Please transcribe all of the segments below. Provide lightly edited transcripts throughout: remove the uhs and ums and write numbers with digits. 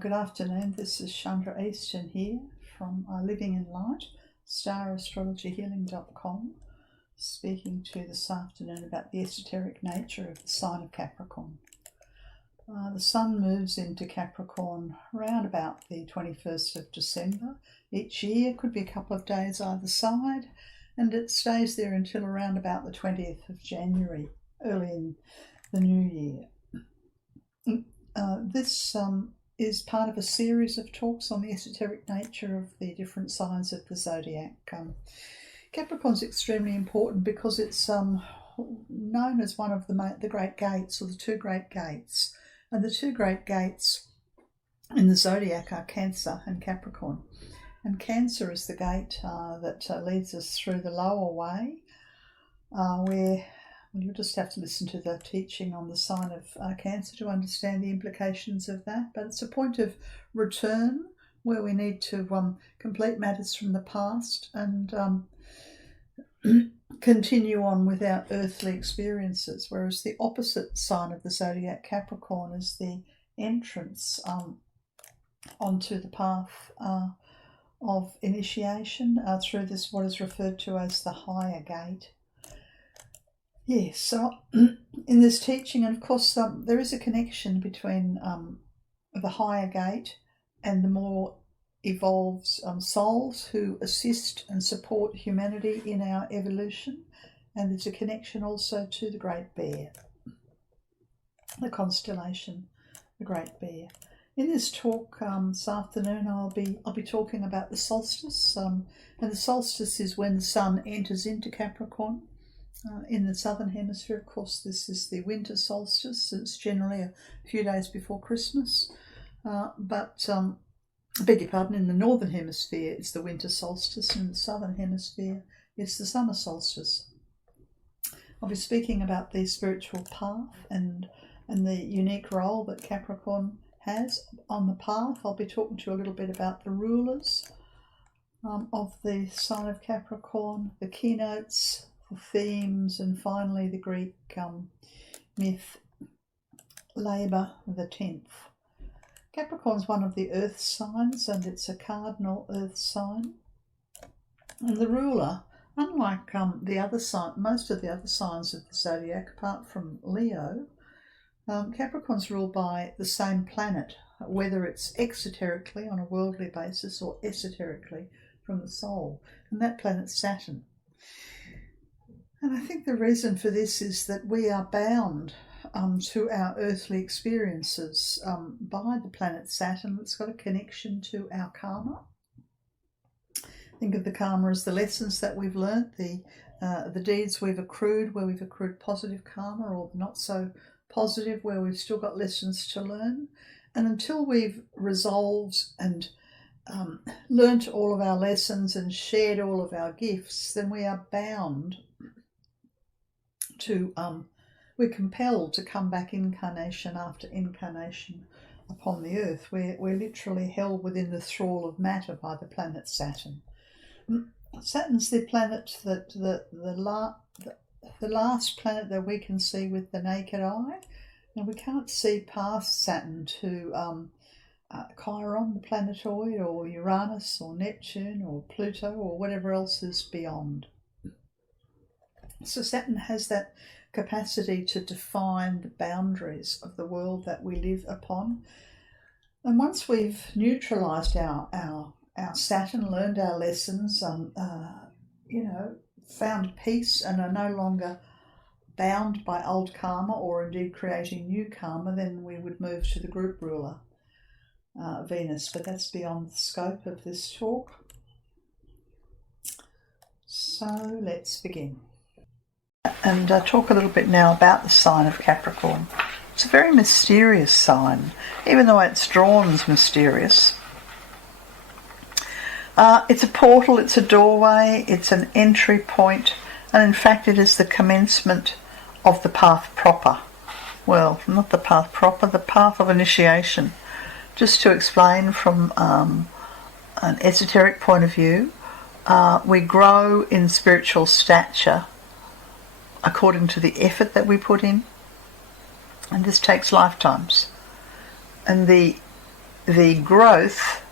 Good afternoon, this is Chandra Easton here from Living in Light, starastrologyhealing.com, speaking to you this afternoon about the esoteric nature of the sign of Capricorn. The sun moves into Capricorn around about the 21st of December each year, could be a couple of days either side, and it stays there until around about the 20th of January, early in the new year. This is part of a series of talks on the esoteric nature of the different signs of the zodiac. Capricorn's extremely important because it's known as one of the great gates, or the two great gates. And the two great gates in the zodiac are Cancer and Capricorn. And Cancer is the gate that leads us through the lower way, where you'll just have to listen to the teaching on the sign of Cancer to understand the implications of that. But it's a point of return where we need to complete matters from the past and continue on with our earthly experiences. Whereas the opposite sign of the zodiac, Capricorn, is the entrance onto the path of initiation through this, what is referred to as the higher gate. Yes, so in this teaching, and of course there is a connection between the higher gate and the more evolved souls who assist and support humanity in our evolution, and there's a connection also to the Great Bear, the constellation, the Great Bear. In this talk this afternoon, I'll be talking about the solstice, and the solstice is when the sun enters into Capricorn. In the southern hemisphere, of course, this is the winter solstice. It's generally a few days before Christmas. But beg your pardon, in the northern hemisphere, it's the winter solstice. In the southern hemisphere, it's the summer solstice. I'll be speaking about the spiritual path and the unique role that Capricorn has on the path. I'll be talking to you a little bit about the rulers of the sign of Capricorn, the keynotes, the themes, and finally the Greek myth, Labour the 10th. Capricorn's one of the earth signs, and it's a cardinal earth sign. And the ruler, unlike the other sign, most of the other signs of the zodiac, apart from Leo, Capricorn's ruled by the same planet, whether it's exoterically on a worldly basis or esoterically from the soul, and that planet's Saturn. And I think the reason for this is that we are bound to our earthly experiences by the planet Saturn. It's got a connection to our karma. Think of the karma as the lessons that we've learnt, the deeds we've accrued, where we've accrued positive karma, or not so positive, where we've still got lessons to learn. And until we've resolved and learnt all of our lessons and shared all of our gifts, then we are bound to, we're compelled to come back incarnation after incarnation upon the earth. We're literally held within the thrall of matter by the planet Saturn. Saturn's the planet that the last planet that we can see with the naked eye, and we can't see past Saturn to Chiron, the planetoid, or Uranus, or Neptune, or Pluto, or whatever else is beyond. So Saturn has that capacity to define the boundaries of the world that we live upon. And once we've neutralised our Saturn, learned our lessons, found peace and are no longer bound by old karma or indeed creating new karma, then we would move to the group ruler, Venus. But that's beyond the scope of this talk. So let's begin. And talk a little bit now about the sign of Capricorn. It's a very mysterious sign, even though its drawn's mysterious. It's a portal, it's a doorway, it's an entry point, and in fact it is the commencement of the path proper. Well, not the path proper, the path of initiation. Just to explain from an esoteric point of view, we grow in spiritual stature according to the effort that we put in, and this takes lifetimes. And the growth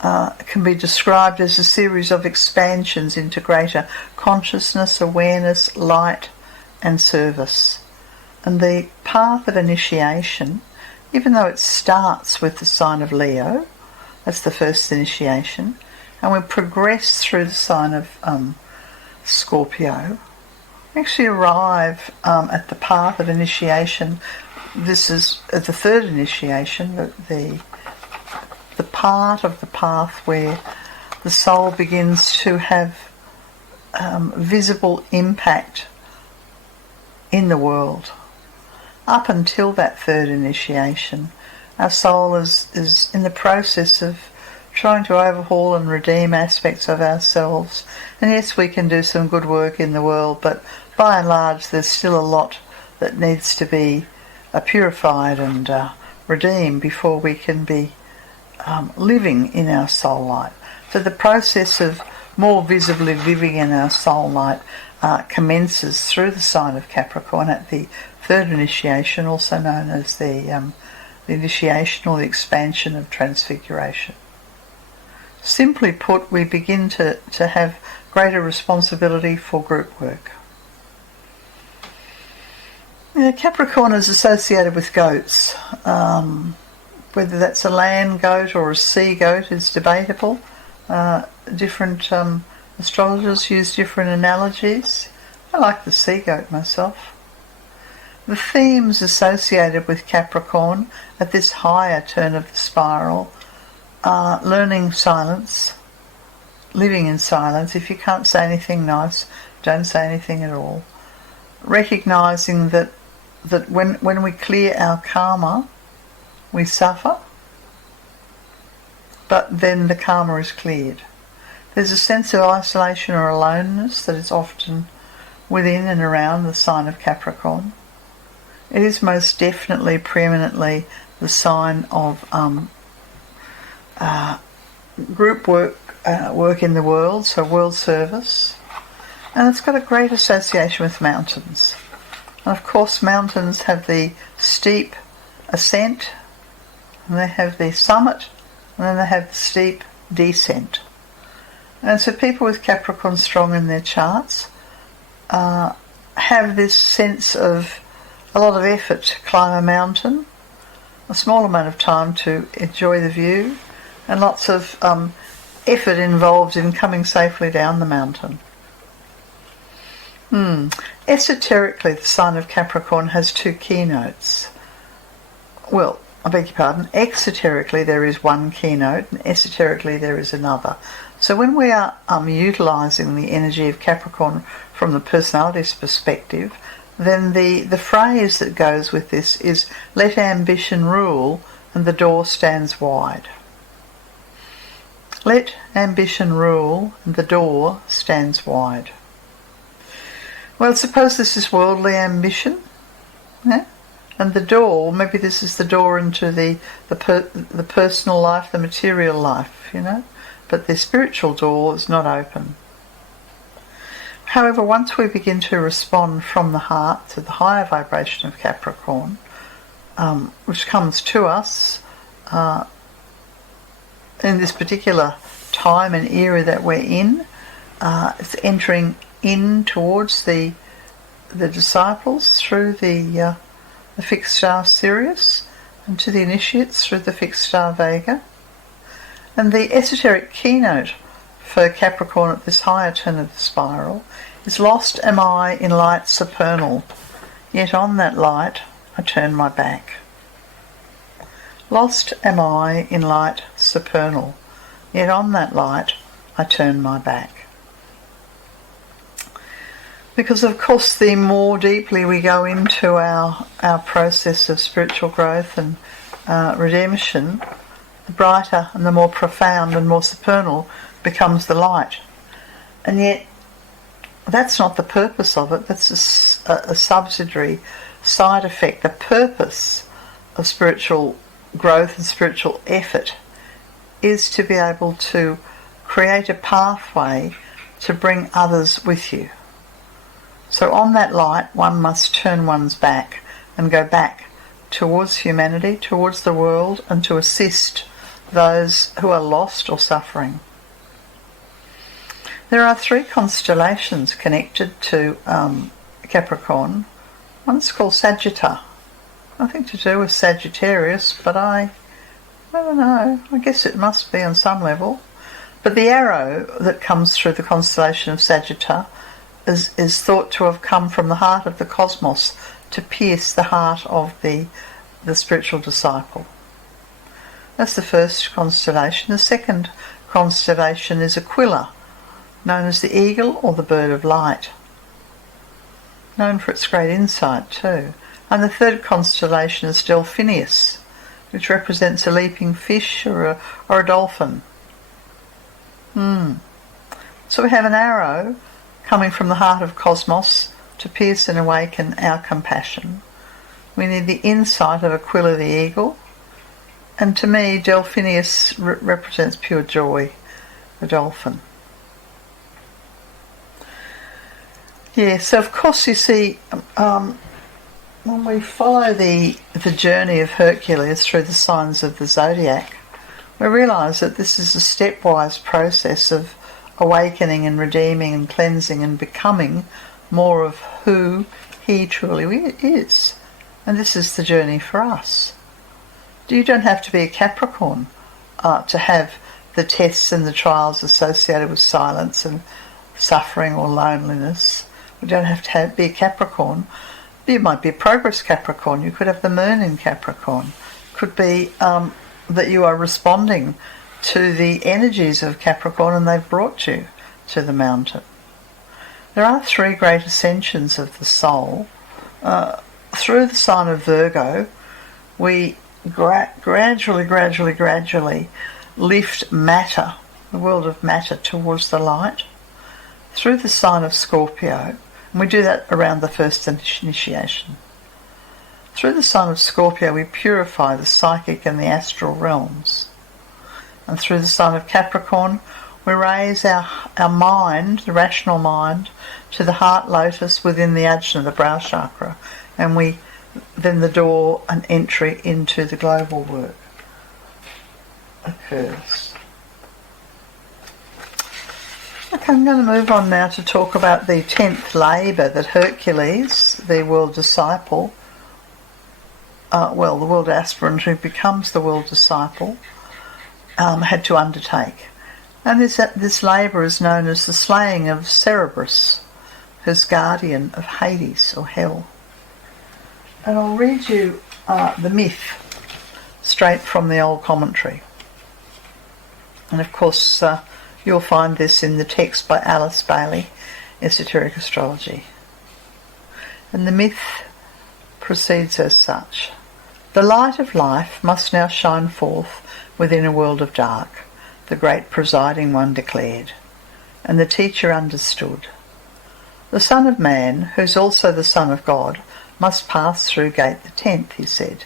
can be described as a series of expansions into greater consciousness, awareness, light and service. And the path of initiation, even though it starts with the sign of Leo, that's the first initiation, and we progress through the sign of Scorpio, we actually arrive at the path of initiation. This is the third initiation, the part of the path where the soul begins to have visible impact in the world. Up until that third initiation, our soul is in the process of trying to overhaul and redeem aspects of ourselves. And yes, we can do some good work in the world, but by and large there's still a lot that needs to be purified and redeemed before we can be living in our soul light. So the process of more visibly living in our soul light commences through the sign of Capricorn at the third initiation, also known as the initiation or the expansion of transfiguration. Simply put, we begin to have greater responsibility for group work. Capricorn is associated with goats. Whether that's a land goat or a sea goat is debatable. Different astrologers use different analogies. I like the sea goat myself. The themes associated with Capricorn at this higher turn of the spiral are learning silence, living in silence. If you can't say anything nice, don't say anything at all. Recognising that when we clear our karma, we suffer, but then the karma is cleared. There's a sense of isolation or aloneness that is often within and around the sign of Capricorn. It is most definitely, preeminently the sign of group work in the world, so world service. And it's got a great association with mountains. And of course mountains have the steep ascent, and they have the summit, and then they have the steep descent. And so people with Capricorn strong in their charts have this sense of a lot of effort to climb a mountain, a small amount of time to enjoy the view, and lots of effort involved in coming safely down the mountain. Esoterically, the sign of Capricorn has two keynotes. Well, I beg your pardon, exoterically there is one keynote and esoterically there is another. So when we are utilising the energy of Capricorn from the personality's perspective, then the phrase that goes with this is, let ambition rule and the door stands wide. Let ambition rule and the door stands wide. Well, suppose this is worldly ambition, yeah? And the door, maybe this is the door into the personal life, the material life, but the spiritual door is not open. However, once we begin to respond from the heart to the higher vibration of Capricorn, which comes to us in this particular time and era that we're in, it's entering in towards the disciples through the fixed star Sirius, and to the initiates through the fixed star Vega. And the esoteric keynote for Capricorn at this higher turn of the spiral is, lost am I in light supernal, yet on that light I turn my back. Lost am I in light supernal, yet on that light I turn my back. Because of course the more deeply we go into our process of spiritual growth and redemption, the brighter and the more profound and more supernal becomes the light. And yet that's not the purpose of it, that's a subsidiary side effect. The purpose of spiritual growth and spiritual effort is to be able to create a pathway to bring others with you. So on that light one must turn one's back and go back towards humanity, towards the world, and to assist those who are lost or suffering. There are 3 constellations connected to Capricorn. One's called Sagitta. Nothing to do with Sagittarius, but I don't know. I guess it must be on some level. But the arrow that comes through the constellation of Sagitta is thought to have come from the heart of the cosmos to pierce the heart of the spiritual disciple. That's the first constellation. The second constellation is Aquila, known as the eagle or the bird of light, known for its great insight too. And the third constellation is Delphinius, which represents a leaping fish or a dolphin. So we have an arrow coming from the heart of cosmos to pierce and awaken our compassion. We need the insight of Aquila the eagle, and to me Delphinius represents pure joy, the dolphin. Yeah, so of course you see, when we follow the journey of Hercules through the signs of the zodiac, we realise that this is a stepwise process of awakening and redeeming and cleansing and becoming more of who he truly is. And this is the journey for us. You don't have to be a Capricorn to have the tests and the trials associated with silence and suffering or loneliness. You don't have to be a Capricorn. You might be a progress Capricorn. You could have the moon in Capricorn. Could be that you are responding to the energies of Capricorn and they've brought you to the mountain. There are 3 great ascensions of the soul. Through the sign of Virgo, we gradually lift matter, the world of matter, towards the light. Through the sign of Scorpio, and we do that around the first initiation. Through the sign of Scorpio, we purify the psychic and the astral realms. And through the sign of Capricorn, we raise our mind, the rational mind, to the heart lotus within the ajna, the brow chakra, and then the door and entry into the global work occurs. Okay, I'm going to move on now to talk about the 10th labour that Hercules, the world disciple, the world aspirant who becomes the world disciple, had to undertake. And this labour is known as the slaying of Cerberus, who's guardian of Hades or hell. And I'll read you the myth straight from the old commentary. And of course you'll find this in the text by Alice Bailey, Esoteric Astrology. And the myth proceeds as such. The light of life must now shine forth within a world of dark, the great presiding one declared, and the teacher understood. The Son of Man, who's also the Son of God, must pass through gate the 10th, he said,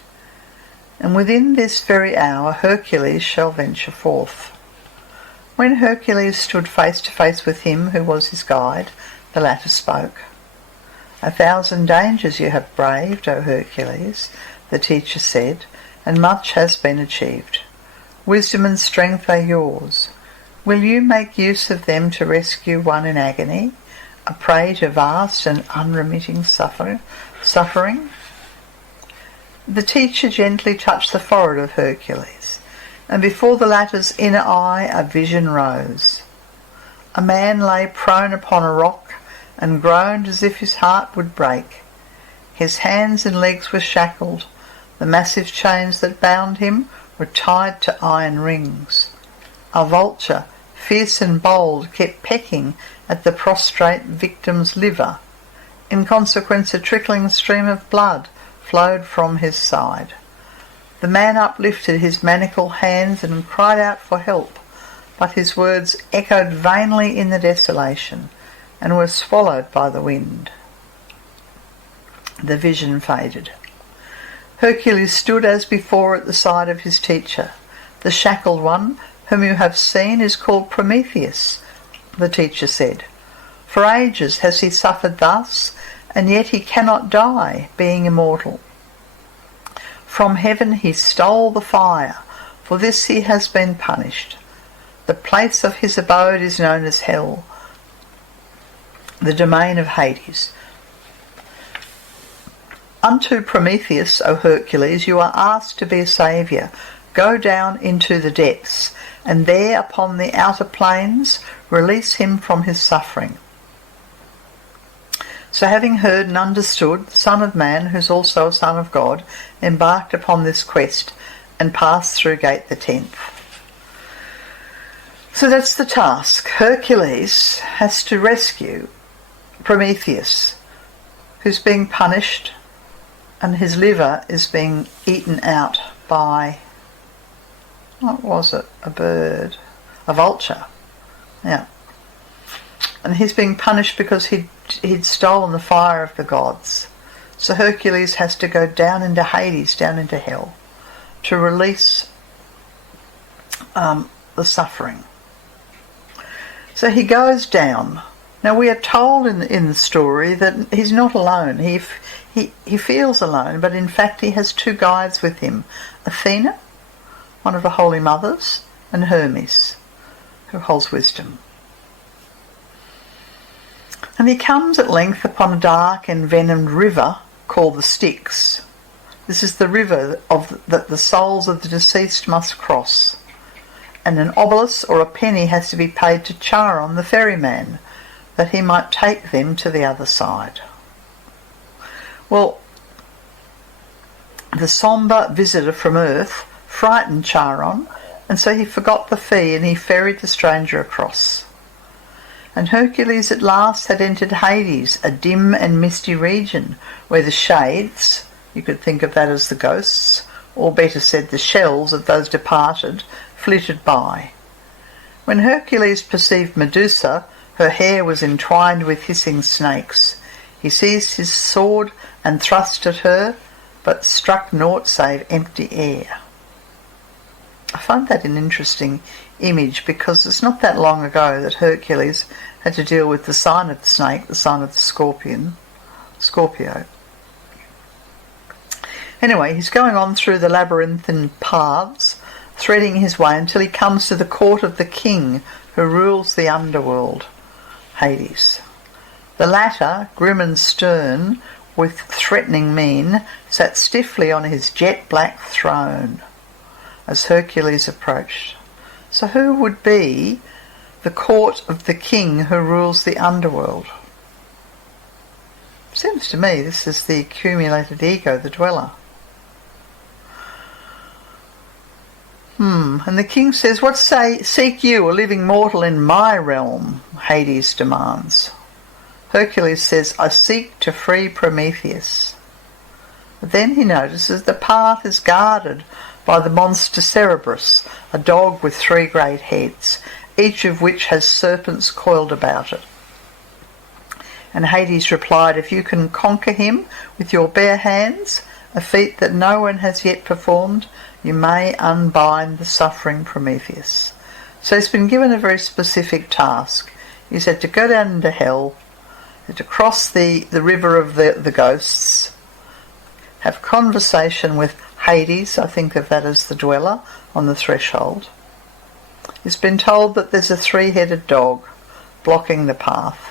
and within this very hour Hercules shall venture forth. When Hercules stood face to face with him who was his guide, the latter spoke. 1,000 dangers you have braved, O Hercules, the teacher said, and much has been achieved. Wisdom and strength are yours. Will you make use of them to rescue one in agony, a prey to vast and unremitting suffering? The teacher gently touched the forehead of Hercules, and before the latter's inner eye a vision rose. A man lay prone upon a rock and groaned as if his heart would break. His hands and legs were shackled. The massive chains that bound him were tied to iron rings. A vulture, fierce and bold, kept pecking at the prostrate victim's liver. In consequence, a trickling stream of blood flowed from his side. The man uplifted his manacled hands and cried out for help, but his words echoed vainly in the desolation and were swallowed by the wind. The vision faded. Hercules stood as before at the side of his teacher. The shackled one, whom you have seen, is called Prometheus, the teacher said. For ages has he suffered thus, and yet he cannot die, being immortal. From heaven he stole the fire. For this he has been punished. The place of his abode is known as hell, the domain of Hades. Unto Prometheus, O Hercules, you are asked to be a saviour. Go down into the depths, and there upon the outer plains release him from his suffering. So having heard and understood, the Son of Man, who is also a Son of God, embarked upon this quest and passed through gate the 10th. So that's the task. Hercules has to rescue Prometheus, who's being punished, and his liver is being eaten out by, what was it, a bird, a vulture, yeah. And he's being punished because he'd stolen the fire of the gods. So Hercules has to go down into Hades, down into hell, to release the suffering. So he goes down. Now we are told in the story that he's not alone. He feels alone, but in fact he has two guides with him. Athena, one of the Holy Mothers, and Hermes, who holds wisdom. And he comes at length upon a dark envenomed river called the Styx. This is the river that the souls of the deceased must cross. And an obelisk or a penny has to be paid to Charon, the ferryman, that he might take them to the other side. Well, the sombre visitor from Earth frightened Charon, and so he forgot the fee and he ferried the stranger across. And Hercules at last had entered Hades, a dim and misty region where the shades, you could think of that as the ghosts, or better said the shells of those departed, flitted by. When Hercules perceived Medusa, her hair was entwined with hissing snakes. He seized his sword and thrust at her, but struck naught save empty air. I find that an interesting image because it's not that long ago that Hercules had to deal with the sign of the snake, the sign of the Scorpio. Anyway, he's going on through the labyrinthine paths, threading his way until he comes to the court of the king who rules the underworld, Hades. The latter, grim and stern, with threatening mien, sat stiffly on his jet-black throne as Hercules approached. So who would be the court of the king who rules the underworld? Seems to me this is the accumulated ego, the dweller. And the king says, "What seek you, a living mortal, in my realm?" Hades demands. Hercules says, "I seek to free Prometheus." But then he notices the path is guarded by the monster Cerberus, a dog with 3 great heads, each of which has serpents coiled about it. And Hades replied, "If you can conquer him with your bare hands, a feat that no one has yet performed, you may unbind the suffering Prometheus." So he's been given a very specific task. He's had to go down into hell, had to cross the river of the ghosts, have conversation with Hades, I think of that as the dweller on the threshold. He's been told that there's a 3-headed dog blocking the path.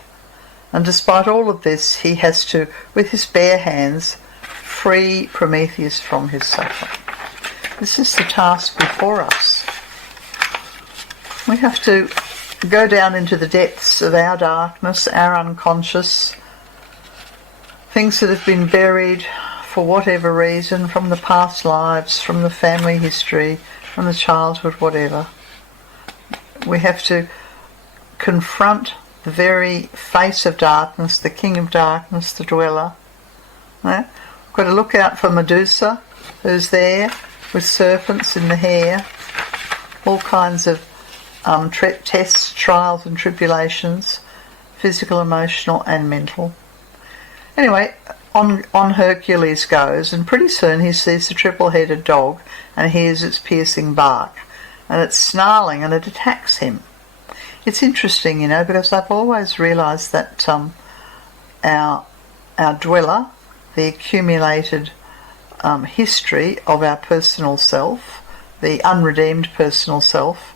And despite all of this, he has to, with his bare hands, free Prometheus from his suffering. This is the task before us. We have to go down into the depths of our darkness, our unconscious, things that have been buried for whatever reason, from the past lives, from the family history, from the childhood, whatever. We have to confront the very face of darkness, the king of darkness, the dweller. We've got to look out for Medusa, who's there with serpents in the hair, all kinds of tests, trials and tribulations, physical, emotional and mental. Anyway, on Hercules goes, and pretty soon he sees the triple-headed dog and hears its piercing bark, and it's snarling and it attacks him. It's interesting, because I've always realised that our dweller, the accumulated history of our personal self, the unredeemed personal self,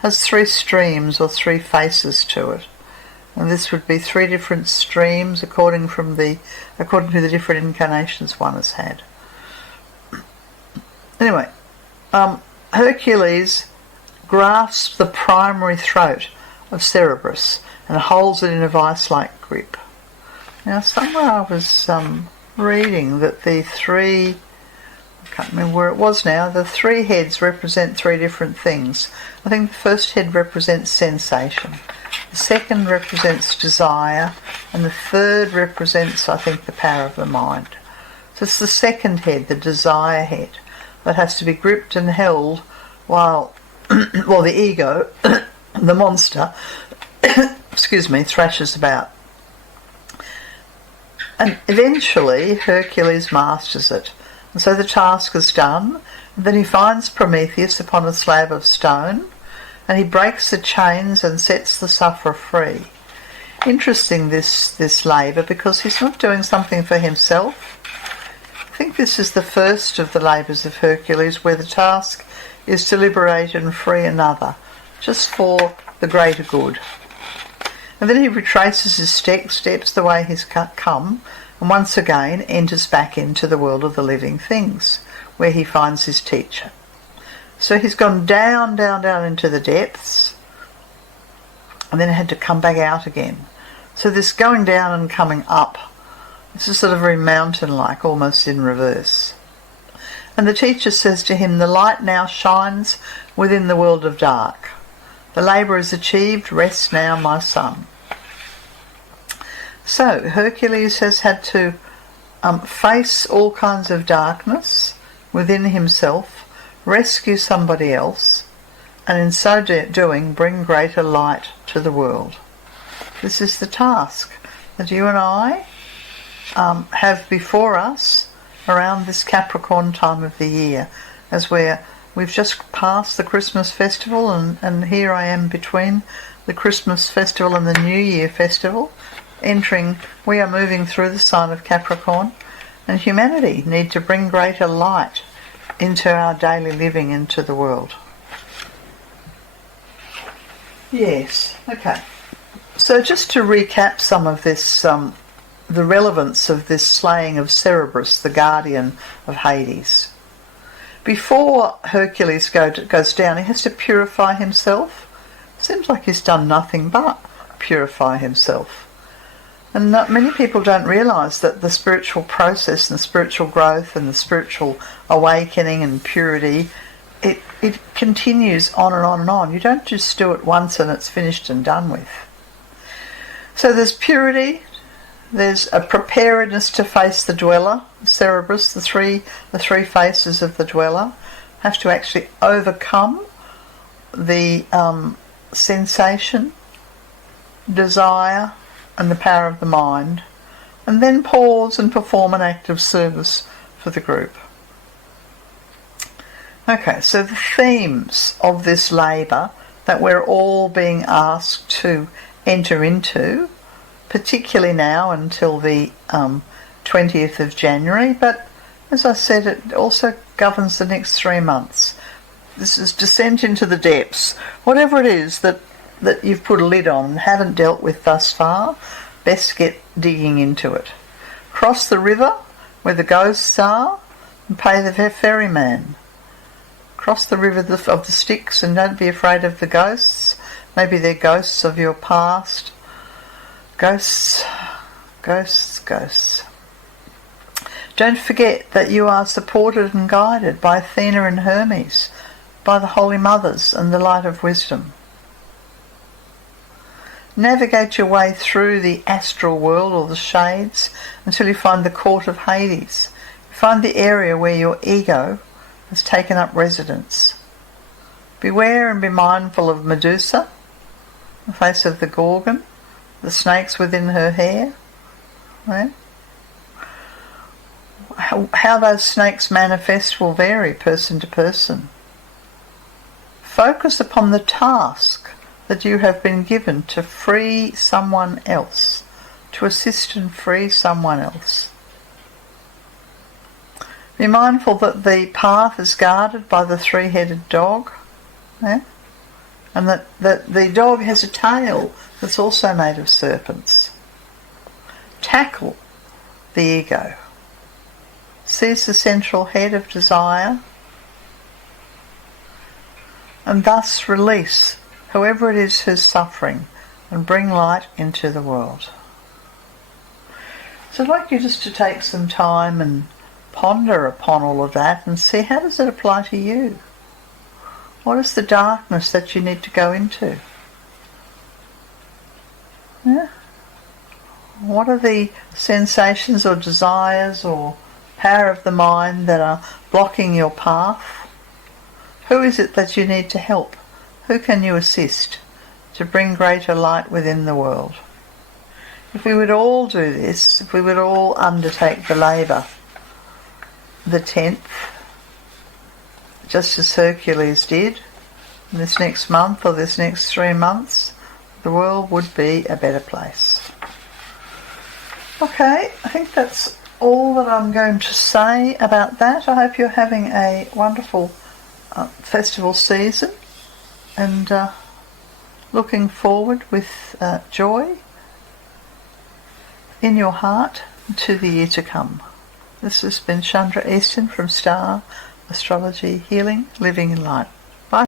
has 3 streams or 3 faces to it. And this would be 3 different streams according to the different incarnations one has had. Anyway, Hercules grasps the primary throat of Cerberus and holds it in a vice-like grip. Now, somewhere I was reading that the 3, I can't remember where it was now, the 3 heads represent 3 different things. I think the first head represents sensation, the second represents desire, and the third represents, I think, the power of the mind. So it's the second head, the desire head, that has to be gripped and held while the ego, the monster, thrashes about. And eventually Hercules masters it. And so the task is done. And then he finds Prometheus upon a slab of stone, and he breaks the chains and sets the sufferer free. Interesting, this labour, because he's not doing something for himself. I think this is the first of the labours of Hercules where the task is to liberate and free another, just for the greater good. And then he retraces his steps the way he's come, and once again enters back into the world of the living things, where he finds his teacher. So he's gone down into the depths, and then had to come back out again. So this going down and coming up, this is sort of very mountain-like, almost in reverse. And the teacher says to him, "The light now shines within the world of dark. The labour is achieved, rest now, my son." So Hercules has had to face all kinds of darkness within himself, rescue somebody else, and in so doing bring greater light to the world. This is the task that you and I have before us around this Capricorn time of the year, as we've just passed the Christmas festival, and here I am between the Christmas festival and the New Year festival. We are moving through the sign of Capricorn, and humanity need to bring greater light into our daily living, into the world. Yes, okay. So just to recap some of this, the relevance of this slaying of Cerberus, the guardian of Hades. Before Hercules goes down, he has to purify himself. Seems like he's done nothing but purify himself. And many people don't realise that the spiritual process and the spiritual growth and the spiritual awakening and purity, it continues on and on and on. You don't just do it once and it's finished and done with. So there's purity, there's a preparedness to face the dweller, Cerberus, the three faces of the dweller, have to actually overcome the sensation, desire, and the power of the mind, and then pause and perform an act of service for the group. Okay, so the themes of this labour that we're all being asked to enter into, particularly now until the 20th of January, but as I said, it also governs the next 3 months. This is descent into the depths. Whatever it is that you've put a lid on and haven't dealt with thus far, best get digging into it. Cross the river where the ghosts are and pay the ferryman. Cross the river of the Styx and don't be afraid of the ghosts. Maybe they're ghosts of your past. Ghosts, ghosts, ghosts. Don't forget that you are supported and guided by Athena and Hermes, by the Holy Mothers and the Light of Wisdom. Navigate your way through the astral world or the shades until you find the court of Hades. Find the area where your ego has taken up residence. Beware and be mindful of Medusa, the face of the Gorgon, the snakes within her hair. Right? How those snakes manifest will vary person to person. Focus upon the task that you have been given to free someone else, to assist and free someone else. Be mindful that the path is guarded by the three-headed dog, yeah? And that the dog has a tail that's also made of serpents. Tackle the ego. Seize the central head of desire, and thus release whoever it is who's suffering and bring light into the world. So I'd like you just to take some time and ponder upon all of that and see, how does it apply to you? What is the darkness that you need to go into? Yeah? What are the sensations or desires or power of the mind that are blocking your path? Who is it that you need to help? Who can you assist to bring greater light within the world? If we would all do this, if we would all undertake the labour, the 10th, just as Hercules did, in this next month or this next 3 months, the world would be a better place. Okay, I think that's all that I'm going to say about that. I hope you're having a wonderful festival season and looking forward with joy in your heart to the year to come. This has been Chandra Easton from Star Astrology Healing, Living in Light.